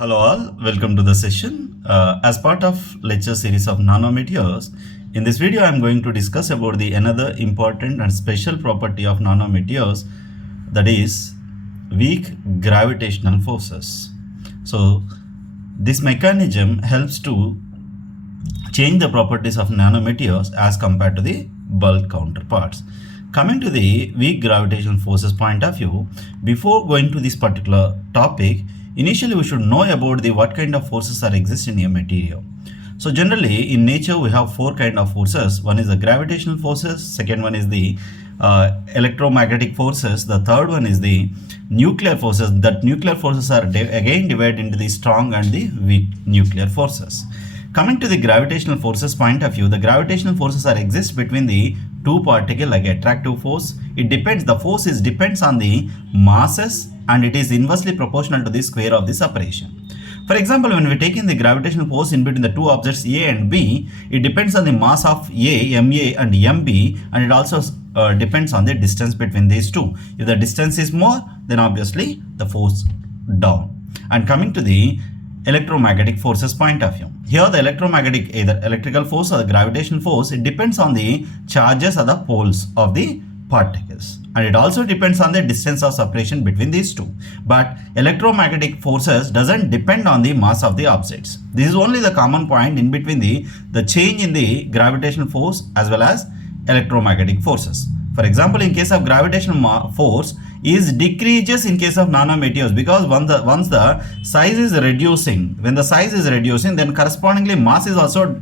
Hello all, welcome to the session. As part of lecture series of nanometeors, in this video I am going to discuss about the another important and special property of nanometeors, that is weak gravitational forces. So this mechanism helps to change the properties of nanometeors as compared to the bulk counterparts. Coming to the weak gravitational forces point of view, before going to this particular topic, initially we should know about the what kind of forces are exist in a material. So generally in nature we have four kind of forces. One is the gravitational forces, second one is the electromagnetic forces, the third one is the nuclear forces. That nuclear forces are again divided into the strong and the weak nuclear forces. Coming to the gravitational forces point of view, the gravitational forces are exist between the two particles like attractive force. It depends, the force is depends on the masses and it is inversely proportional to the square of the separation. For example, when we take in the gravitational force in between the two objects A and B, it depends on the mass of A, MA and MB, and it also depends on the distance between these two. If the distance is more, then obviously the force down. And coming to the electromagnetic forces point of view. Here the electromagnetic, either electrical force or the gravitational force, it depends on the charges or the poles of the particles, and it also depends on the distance of separation between these two. But electromagnetic forces doesn't depend on the mass of the objects. This is only the common point in between the change in the gravitational force as well as electromagnetic forces. For example, in case of gravitational force is decreases in case of nanometeors, because once the size is reducing, when the size is reducing, then correspondingly mass is also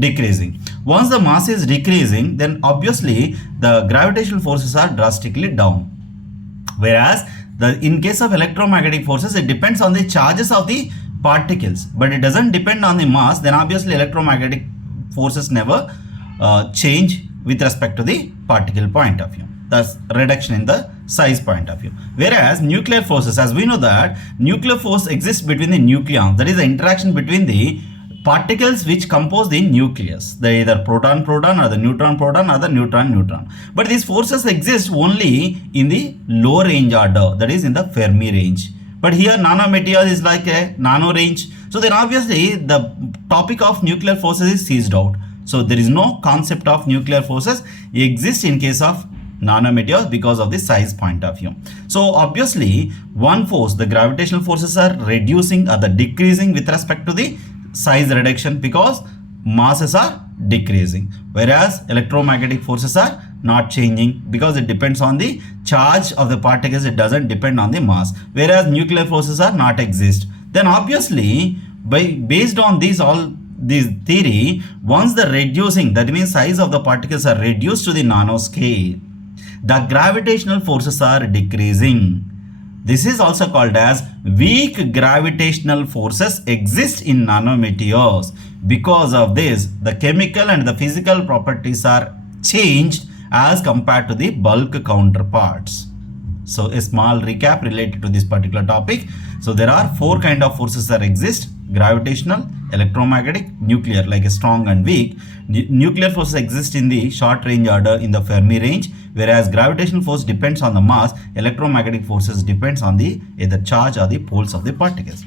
decreasing. Once the mass is decreasing, then obviously the gravitational forces are drastically down. Whereas in case of electromagnetic forces, it depends on the charges of the particles, but it doesn't depend on the mass. Then obviously electromagnetic forces never change with respect to the particle point of view. Thus reduction in the size point of view. Whereas nuclear forces, as we know that nuclear force exists between the nucleons, that is the interaction between the particles which compose the nucleus. They either proton-proton or the neutron-proton or the neutron-neutron. But these forces exist only in the low range order, that is in the Fermi range. But here nanometeor is like a nano range. So then obviously the topic of nuclear forces is seized out. So there is no concept of nuclear forces exist in case of nanometeors because of the size point of view. So obviously one force, the gravitational forces are reducing or the decreasing with respect to the size reduction because masses are decreasing, whereas electromagnetic forces are not changing because it depends on the charge of the particles. It doesn't depend on the mass, whereas nuclear forces are not exist. Then obviously based on this theory, once the reducing, that means size of the particles are reduced to the nanoscale, the gravitational forces are decreasing. This is also called as weak gravitational forces exist in nanometeors. Because of this, the chemical and the physical properties are changed as compared to the bulk counterparts. So a small recap related to this particular topic. So there are four kind of forces that exist: gravitational, electromagnetic, nuclear, like a strong and weak. Nuclear forces exist in the short range order in the Fermi range, whereas gravitational force depends on the mass, electromagnetic forces depends on the either charge or the poles of the particles.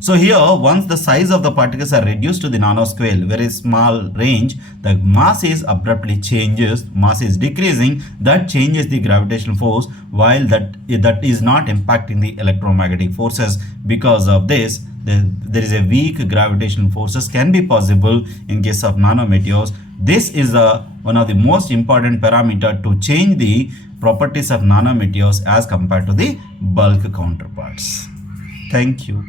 So here, once the size of the particles are reduced to the nanoscale, very small range, the mass is abruptly changes, mass is decreasing, that changes the gravitational force, while that is not impacting the electromagnetic forces. Because of this, there is a weak gravitational forces can be possible in case of nanometeors. This is one of the most important parameter to change the properties of nanometeors as compared to the bulk counterparts. Thank you.